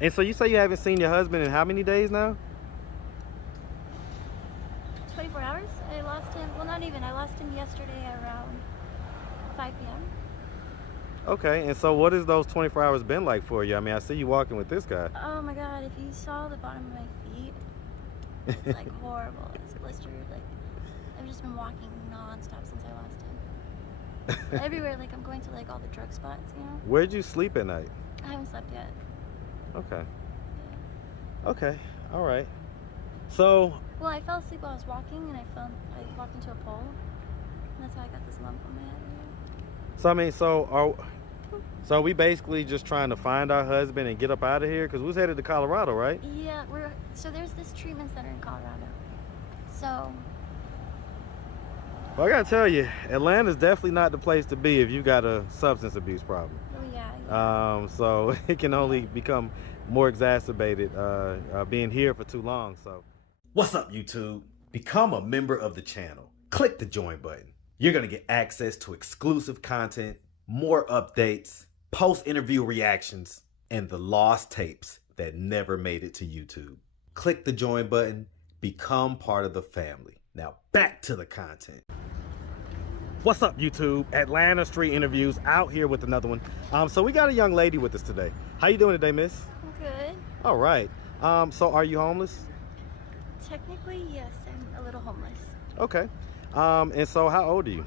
And so you say you haven't seen your husband in how many days now? 24 hours. I lost him. Well, not even. I lost him yesterday around 5 p.m. Okay, and so what has those 24 hours been like for you? I mean, I see you walking with this guy. Oh my God! If you saw the bottom of my feet, it's like horrible. It's blistered. Like I've just been walking non-stop since I lost him. Everywhere. Like I'm going to like all the drug spots. You know. Where'd you sleep at night? I haven't slept yet. Okay. Yeah. Okay. All right. So. Well, I fell asleep while I was walking, and I walked into a pole, and that's how I got this lump on my head. So I mean, so are we basically just trying to find our husband and get up out of here? Because we was headed to Colorado, right? Yeah, so there's this treatment center in Colorado. So. Well, I gotta tell you, Atlanta's definitely not the place to be if you got a substance abuse problem. Oh yeah. So it can only become more exacerbated being here for too long. So. What's up, YouTube? Become a member of the channel. Click the join button. You're going to get access to exclusive content, more updates, post-interview reactions, and the lost tapes that never made it to YouTube. Click the join button. Become part of the family. Now back to the content. What's up, YouTube? Atlanta Street Interviews out here with another one. So we got a young lady with us today. How you doing today, miss? I'm good. All right. So are you homeless? Technically, yes, I'm a little homeless. Okay. And so how old are you?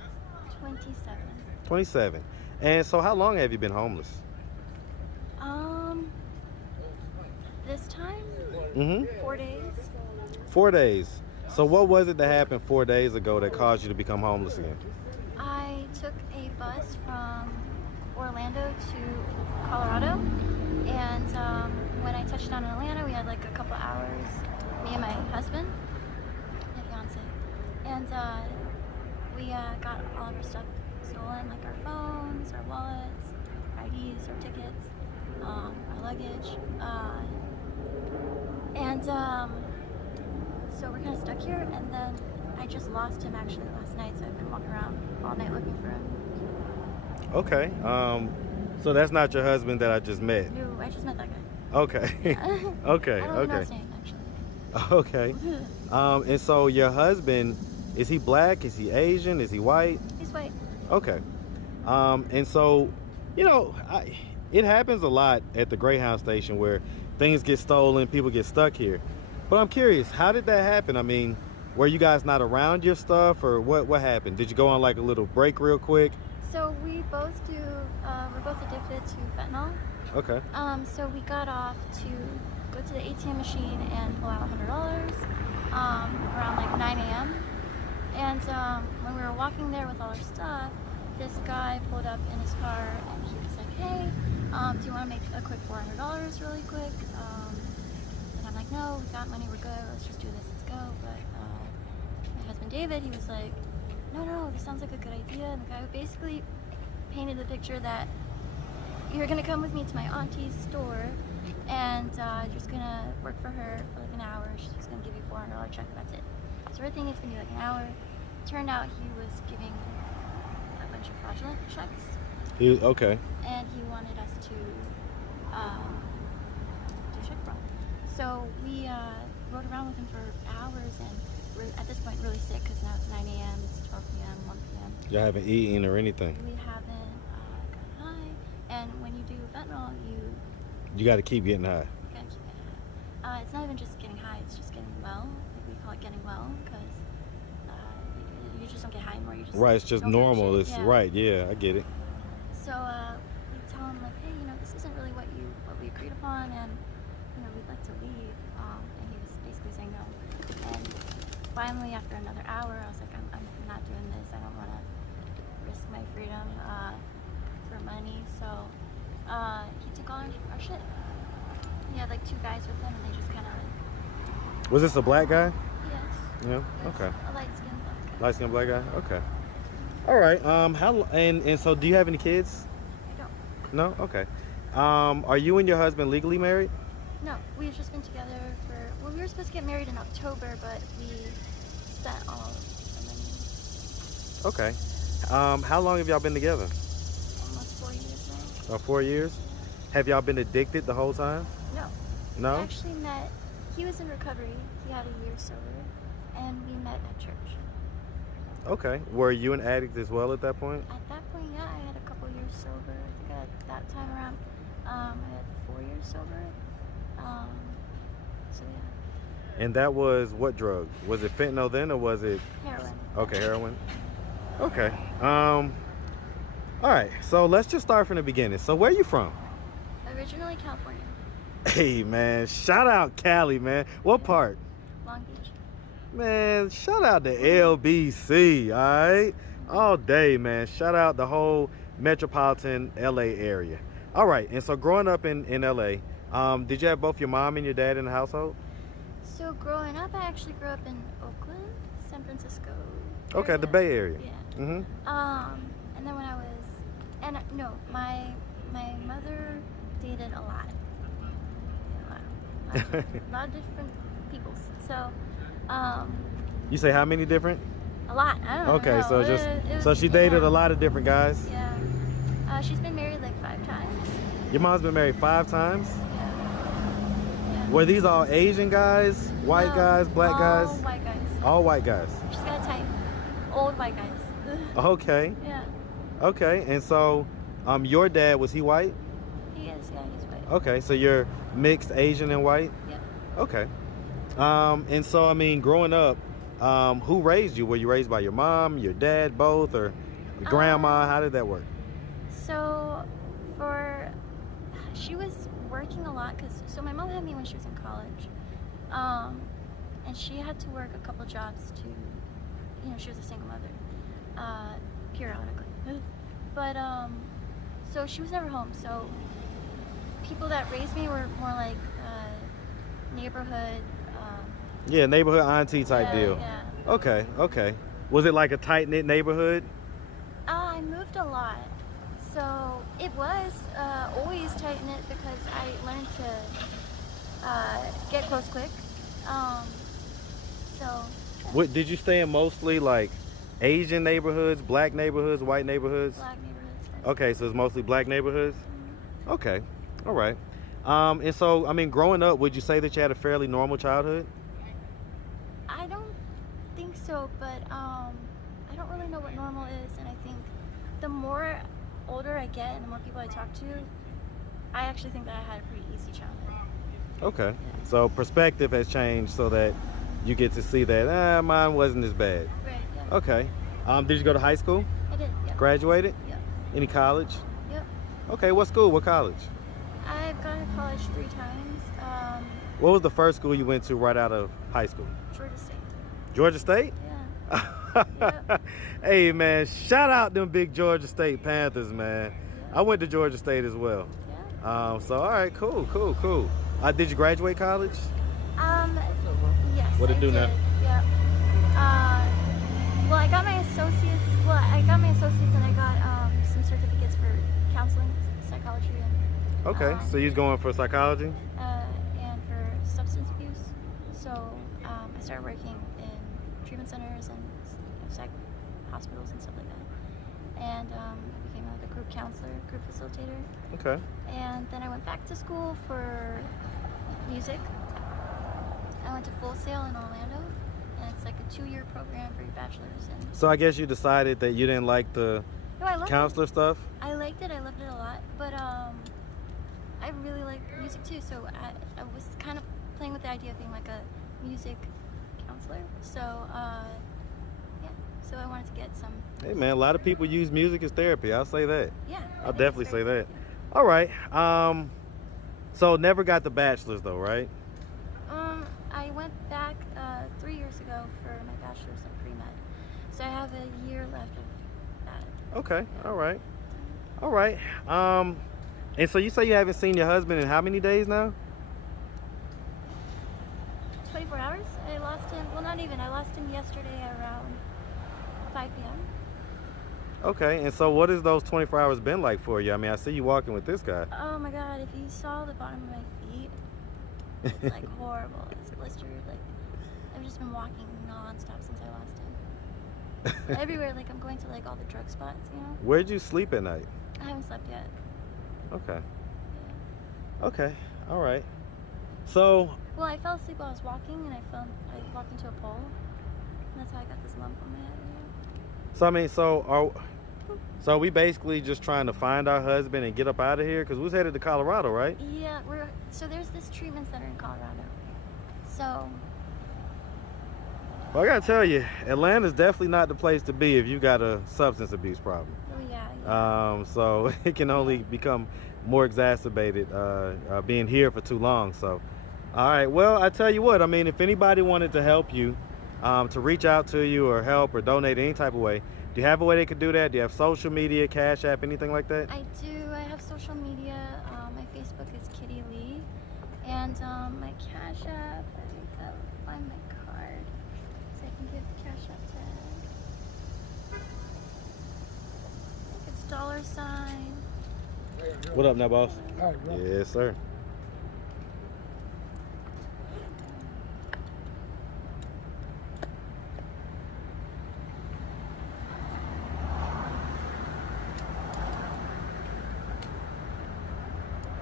27. 27. And so how long have you been homeless? This time? 4 days. 4 days. So what was it that happened 4 days ago that caused you to become homeless again? I took a bus from Orlando to Colorado, and when I touched down in Atlanta, we had like a couple hours, me and my husband, my fiance, and we got all of our stuff stolen, like our phones, our wallets, our IDs, our tickets, our luggage, and so we're kind of stuck here. And then I just lost him actually last night, so I've been walking around all night looking for him. Okay. So that's not your husband that I just met? No, I just met that guy. Okay. Yeah. Okay. I don't know his name actually. Okay. And so your husband, is he black? Is he Asian? Is he white? He's white. Okay. And so, you know, it happens a lot at the Greyhound station where things get stolen, people get stuck here. But I'm curious, how did that happen? I mean, were you guys not around your stuff, or what happened? Did you go on like a little break real quick? So we both we're both addicted to fentanyl. Okay. So we got off to go to the ATM machine and pull out $100 around like 9 a.m. And when we were walking there with all our stuff, this guy pulled up in his car and he was like, hey, do you want to make a quick $400 really quick? And I'm like, no, we got money, we're good, let's just do this, let's go. But my husband David, he was like, no, this sounds like a good idea. And the guy basically painted the picture that you're gonna come with me to my auntie's store and you're just gonna work for her for like an hour. She's just gonna give you a $400 check, and that's it. So we're thinking it's gonna be like an hour. Turned out he was giving a bunch of fraudulent checks. Okay. And he wanted us to do check fraud. So we rode around with him for hours, and we're at this point really sick because now it's 9 a.m., it's 12 p.m., 1 p.m. Y'all haven't eaten or anything? We haven't gotten high. And when you do fentanyl, you got to keep getting high. You gotta keep getting high. It's not even just getting high, it's just getting well. We call it getting well because you just don't get high anymore. You just right, it's just normal. It's right, yeah, I get it. So we tell him like, hey, this isn't really what we agreed upon, and we'd like to leave. And he was basically saying no. And finally, after another hour, I was like, I'm not doing this. I don't want to risk my freedom for money. So he took all our shit. He had like 2 guys with him, and they just kind of like. Was this a black guy? Yes. Yeah. Yes. Okay. A light-skinned black guy. Light-skinned black guy. Okay. All right. And so do you have any kids? I don't. No. Okay. Are you and your husband legally married? No, we've just been together well, we were supposed to get married in October, but we spent all the money. Okay. How long have y'all been together? Almost 4 years now. 4 years. Have y'all been addicted the whole time? No. No? We actually met, he was in recovery, he had a year sober, and we met at church. Okay. Were you an addict as well at that point? At that point, yeah, I had a couple years sober. I think at that time around, I had 4 years sober. So yeah. And that was what drug? Was it fentanyl then, or was it? Heroin. Okay, heroin. Okay. All right. So let's just start from the beginning. So where you from? Originally California. Hey man, shout out Cali, man. What part? Long Beach. Man, shout out to LBC, all right? All day, man. Shout out the whole metropolitan LA area. All right, and so growing up in LA, did you have both your mom and your dad in the household? So growing up, I actually grew up in Oakland, San Francisco. Okay, area. the Bay Area. Yeah. Mm-hmm. And then when I was, and no, my mother dated a lot. A lot of different peoples. So, You say how many different? a lot. I don't know. Okay, so just It so was- she dated yeah. a lot of different guys. Yeah. She's been married like 5 times. Your mom's been married 5 times. Yeah. Were these all Asian guys, white No, guys, black all guys? white guys. All white guys. She's got a type. Old white guys. Okay. Yeah. Okay. And so, your dad, was he white? He is. Yeah, he's white. Okay. So you're mixed Asian and white. Yep. Okay. And so I mean, growing up, who raised you? Were you raised by your mom, your dad, both, or your grandma? How did that work? So, she was working a lot so my mom had me when she was in college, and she had to work a couple jobs to, she was a single mother, periodically. But so she was never home. So people that raised me were more like neighborhood. Yeah, neighborhood auntie type Yeah, deal. yeah. Okay. Okay. Was it like a tight knit neighborhood? I moved a lot, so it was always tight knit because I learned to get close quick. So. What did you stay in? Mostly like Asian neighborhoods, black neighborhoods, white neighborhoods? Black neighborhoods. Okay, so it's mostly black neighborhoods. Mm-hmm. Okay, all right. And so I mean, growing up, would you say that you had a fairly normal childhood? I don't think so, but I don't really know what normal is, and I think the more older I get and the more people I talk to, I actually think that I had a pretty easy childhood. Okay, Yeah. so perspective has changed so that you get to see that mine wasn't as bad. Right, yeah. Okay. Did you go to high school? I did, yeah. Graduated? Yep. Any college? Yep. Okay, what school? What college? I've gone to college 3 times. What was the first school you went to right out of high school? Georgia State. Georgia State? Yeah. Yep. Hey man, shout out them big Georgia State Panthers, man. Yeah. I went to Georgia State as well. Yeah. So all right, cool. Did you graduate college? Yes. What it I do now? did. Yep. Well, I got my associates. Well, I got my associates, and I got some certificates for counseling, psychology, and Okay, so you're going for psychology? and for substance abuse. So I started working in treatment centers and psych hospitals and stuff like that. And I became like a group counselor, group facilitator. Okay. And then I went back to school for music. I went to Full Sail in Orlando, and it's like a 2-year program for your bachelor's. And So I guess you decided that you didn't like the no, I loved counselor stuff? I liked it. I loved it a lot. But I really like music too, so I was kind of playing with the idea of being like a music counselor. So yeah, so I wanted to get some. Hey man, a lot of people use music as therapy. I'll say that. Yeah, I'll definitely say that. All right. So never got the bachelor's though, right? I went back 3 years ago for my bachelor's in pre-med, so I have a year left of that. Okay. All right. And so you say you haven't seen your husband in how many days now? 24 hours. I lost him. Well, not even. I lost him yesterday around 5 p.m. Okay. And so what has those 24 hours been like for you? I mean, I see you walking with this guy. Oh my God! If you saw the bottom of my feet, it's like horrible. It's blistered. Like I've just been walking non-stop since I lost him. Everywhere. Like I'm going to like all the drug spots. Where'd you sleep at night? I haven't slept yet. Okay. Okay. All right. So. Well, I fell asleep while I was walking, and I walked into a pole, and that's how I got this lump on my head. So I mean, so we basically just trying to find our husband and get up out of here because we was headed to Colorado, right? Yeah, so there's this treatment center in Colorado. So. Well, I gotta tell you, Atlanta's definitely not the place to be if you got a substance abuse problem. Oh yeah. So it can only become more exacerbated being here for too long. So, all right. Well, I tell you what. I mean, if anybody wanted to help you, to reach out to you or help or donate any type of way, do you have a way they could do that? Do you have social media, Cash App, anything like that? I do. I have social media. My Facebook is Kitty Lee, and my Cash App. I think I'll find my card so I can give the Cash App tag. It's $. What up now, boss? All right, bro. Yes, sir.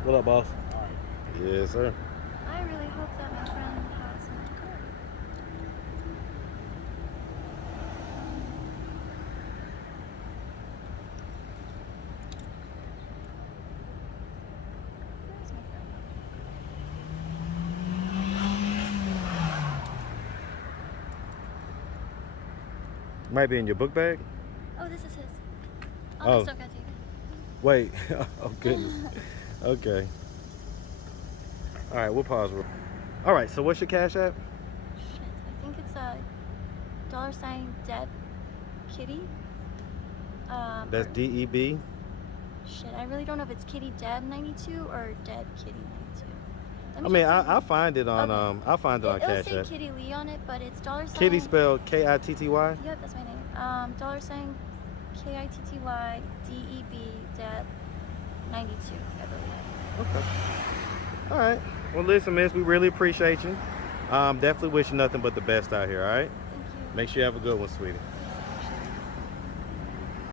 What up, boss? All right. Yes, sir. I really hope that my friend has my card. Where's my friend? Might be in your book bag. Oh, this is his. Oh. Oh, my stuff got taken. Wait. Oh goodness. Okay. All right, we'll pause. All right. So what's your Cash App? Shit, I think it's a $dead kitty. That's DEB. Shit, I really don't know if it's Kitty Dead 92 or Dead Kitty 92. Let me I mean, just see. I'll find it on Okay. I'll find it on It'll Cash say App. Kitty Lee on it, but it's $. Kitty spelled Kitty. Yep, that's my name. $KITTY DEB Dead 92, I believe. Okay. All right. Well, listen, miss, we really appreciate you. Definitely wish you nothing but the best out here. All right. Thank you. Make sure you have a good one, sweetie.